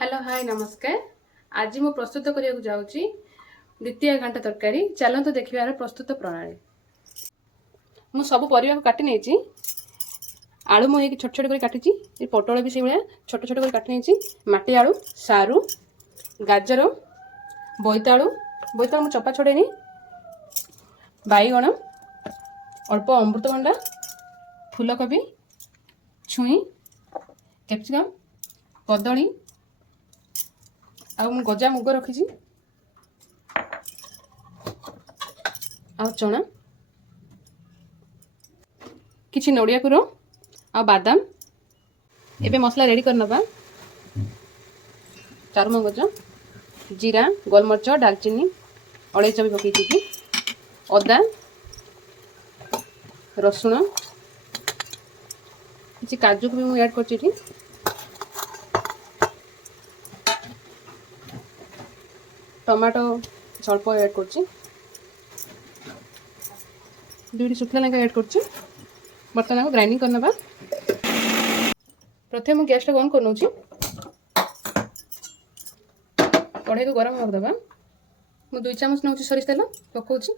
Hello hi नमस्कार। आज मैं प्रस्तुत करने जाऊँगी द्वितीय घांट तरकारी। चलते देखिए प्रस्तुत प्रणाली। मु सब परिवा काटि नहीं आलू मुझे छोट छोट कर काटी पटल भी से भाया छोट छोट कर काटि नहीं माटी आलू सारू गाजर बोईतालू बोईतालू मुझे चपा छड़ेनी बैगण अल्प अमृतभंडा फूलकोबी छुई कैप्सिकम कदली आउ गजा मुग रखी चना किसी नड़िया कुर आ बादाम एबे मसला रेडी करनबा चारुमगज जीरा गोलमरिच डालचीनी अलैच भी पकई अदा रसुण किसी काजू को भी मुझे ऐड कर टमाटो स्वल्प ऐड कर दुईटी शुखला लंका ऐड कर बर्तमान ग्राइंडिंग करनबा। प्रथम मुझे गैस ऑन कर नौची कढ़ाई को गरम करदबा मु 2 चामच नौची सरिष तेल पकाउची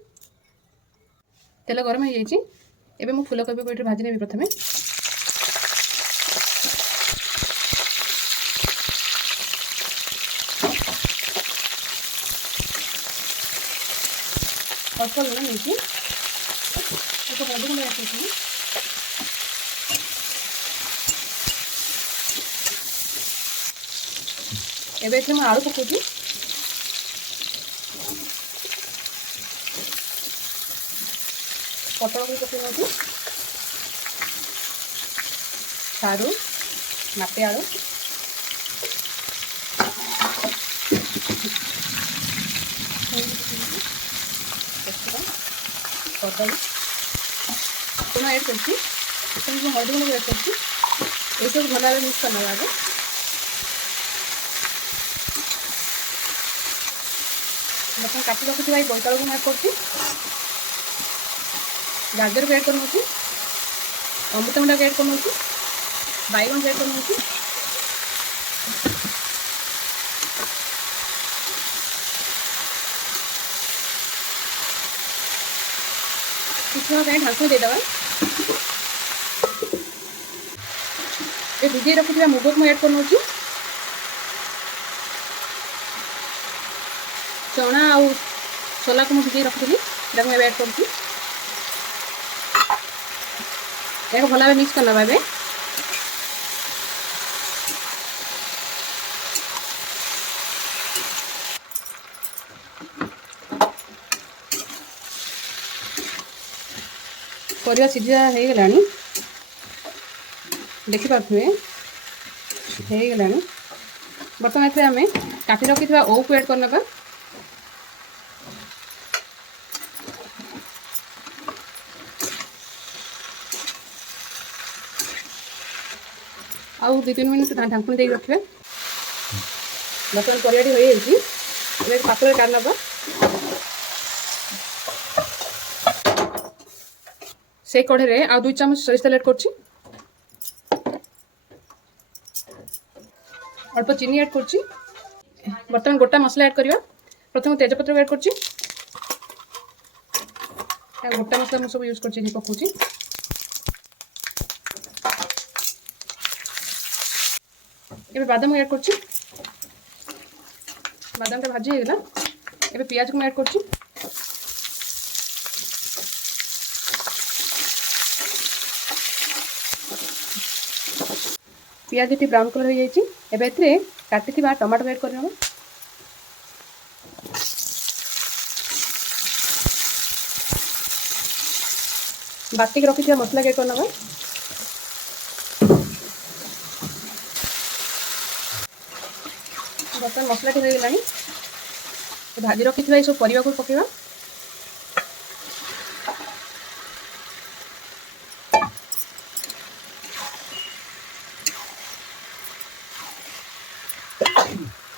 तेल गरम हो जाइए एबे मु फूलकोबी को भाजी नेबी प्रथमे अल्प लुण नहीं हल्दी गुंड रखी एवं आलू पकाउची पटल को पकई नौची सारू माटी आलू कदली तुम ऐड कर हल्दी गुंड ऐड कर सब भल भाव मिक्स करना आगे बर्तमान काटी रखुवा ये बोईतालू को ऐड कर गाजर को ऐड कर नौची अमृतभंडा को ऐड कर नौची बैगन को ऐड कर नौची किसी समय ढांकुणी देदेबा ये भिजे रखुवा मुग को ऐड कर नौची चना आउ छोला को भिजे रखी ऐड कर भल भाव मिक्स करना भावे परिवा सीझा हो गला देखिपे हो गला बर्तमान ये आम काटी रखी ओऊ को ऐड करना आउ 2-3 मिनट ढांकुणी दे रखिए बर्तमान परिवाटी हो जाए पात्र काढ़ नवा से कढ़े आ 2 चामच सरिष तेल ऐड कर अल्प चीनी ऐड कर बर्तमान गोटा मसला ऐड करवा प्रथम तेजपत्र ऐड कर गोटा मसला मुझे सब यूज कर पकाउची एबे बादाम ऐड कर बादाम टा भाजी होगा एबे पियाज को ऐड कर पियाज टी ब्राउन कलर हो जाए एबे काटी टमाटो ऐड कर बाटिक रखी मसला ऐड करना बर्तमान मसला हो गला भाजी रखी ये सब परिवा को पकेवा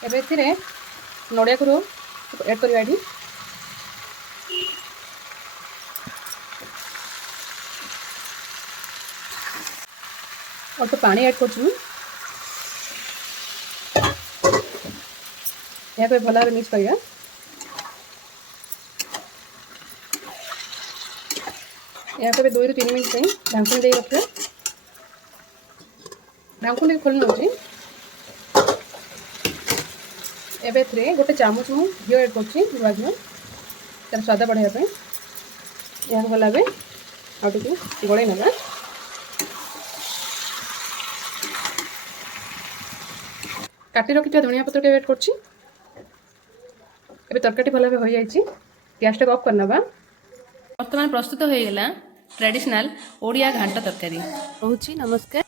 एबे नड़िया को ऐड करवा ये अल्प पानी ऐड कर यहाँ भल भाव मिक्स करवा। यहाँ 2 ରୁ 3 मिनट ढांकुणी दे रखा। ढांकुणी खोल नौची। एवं गोटे चामच मु घी एड कर गुआ घी तार स्वाद बढ़ाई। यहाँ भल भाव आगे गोल ना। काटी रखी धनिया पत्र के एड कर। तरकारी भल भाव हो जाए। गैस टाक ऑफ करना। बर्तमान प्रस्तुत हो गला ट्रेडिशनल ओडिया घांट तरकारी। रोची नमस्कार।